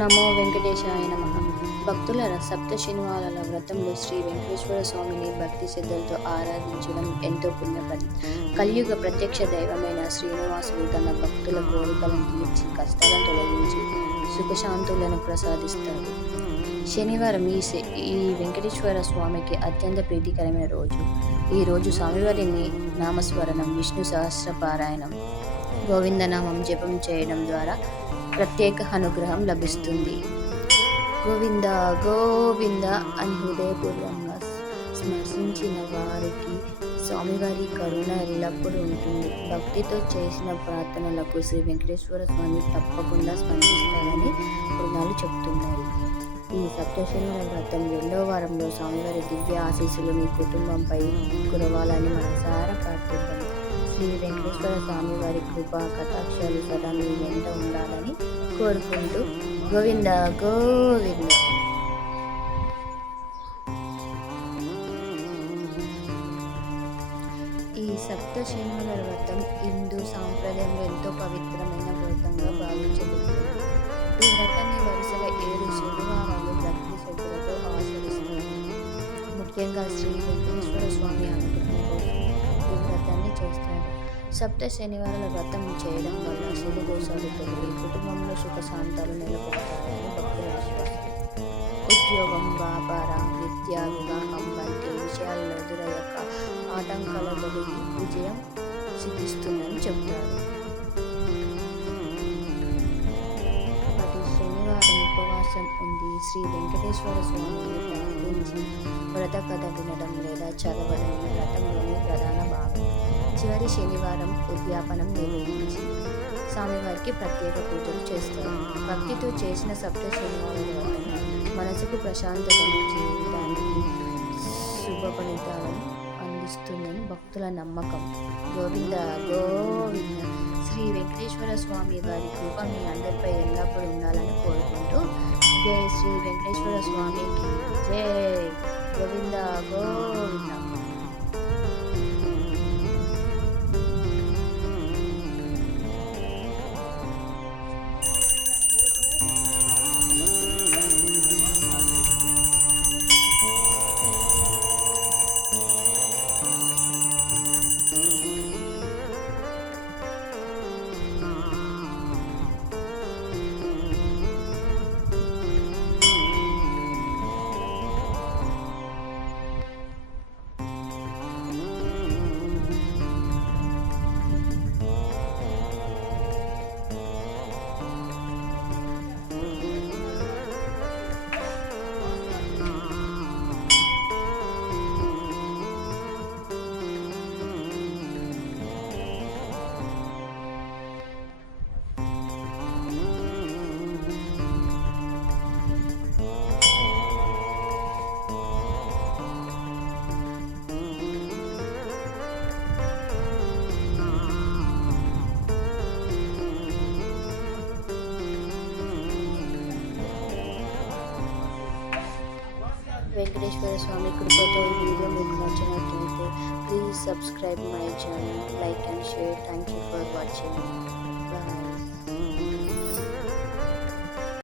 నమో వెంకటేశాయ నమః. భక్తుల సప్త శనివారాల వ్రతంలో శ్రీ వెంకటేశ్వర స్వామిని భక్తి శ్రద్ధలతో ఆరాధించడం ఎంతో పుణ్యప్రదం. కలియుగ ప్రత్యక్ష దైవమైన శ్రీనివాసుడు తన భక్తుల కోరికలను తీర్చి కష్టాలను తొలగించి సుఖశాంతులను ప్రసాదిస్తాడు. శనివారం ఈ వెంకటేశ్వర స్వామికి అత్యంత ప్రీతికరమైన రోజు. ఈ రోజు స్వామివారిని నామస్మరణం, విష్ణు సహస్ర పారాయణం, గోవిందనామం జపం చేయడం ద్వారా ప్రత్యేక అనుగ్రహం లభిస్తుంది. గోవింద గోవింద అని హృదయపూర్వకంగా స్మరించిన వారికి స్వామివారి కరుణ ఎల్లప్పుడూ ఉంటుంది. భక్తితో చేసిన ప్రార్థనలకు శ్రీ వెంకటేశ్వర స్వామి తప్పకుండా స్పందిస్తారని పురాణాలు చెబుతున్నాయి. ఈ సప్తశనివార వ్రతం 2వ వారంలో స్వామివారి దివ్య ఆశీస్సులు మీ కుటుంబంపై కురవాలని మనసారా ప్రార్థిద్దాం. శ్రీ వెంకటేశ్వర స్వామి వారి కృపా కటాక్షాలు సదా మీ వెంట ఉండాలని కోరుకుంటూ గోవింద గోవింద. ఈ సప్త శనివార వ్రతం హిందూ సాంప్రదాయంలో ఎంతో పవిత్రమైన వ్రతంగా భావించబడుతుంది. ఈ వ్రతాన్ని వరుసగా 7 శనివారాలు భక్తి శ్రద్ధలతో ఆచరిస్తారు. ముఖ్యంగా శ్రీ వెంకటేశ్వర స్వామి అనుగ్రహం కోసం ఈ వ్రతాన్ని చేస్తారు. సప్త శనివారాల వ్రతం చేయడం వల్ల శని దోషాలు తొలగి కుటుంబంలో సుఖశాంతాలు నెలకొల్పుతారని భక్తుల విశ్వాసం. ఉద్యోగం, వ్యాపార, విద్య, వివాహం వంటి విషయాల్లో ఎదురయ్యాక ఆటంకాల తొలగి విజయం సిద్ధిస్తుందని చెబుతారు. ప్రతి శనివారం ఉపవాసం ఉండి శ్రీ వెంకటేశ్వర స్వామిని ప్రార్థించి వ్రత కథ వినడం లేదా చదవడం ఈ వ్రతంలోని ప్రధాన భాగం. చివరి శనివారం ఉద్యాపనం నిర్వహించి స్వామివారికి ప్రత్యేక పూజలు చేస్తారు. భక్తితో చేసిన సప్త శనివారాల వ్రతం మనసుకు ప్రశాంతతను, జీవితానికి శుభ ఫలితాలను అందిస్తుందని భక్తుల నమ్మకం. గోవింద గోవింద. శ్రీ వెంకటేశ్వర స్వామి వారి కృప మీ అందరిపై ఎల్లప్పుడూ ఉండాలని కోరుకుంటూ జై శ్రీ వెంకటేశ్వర స్వామికి జై. గోవింద గోవింద. వెంకటేశ్వర స్వామి కృపతో ఈ వీడియో మీకు నచ్చినట్లయితే please subscribe my channel, like and share. Thank you for watching.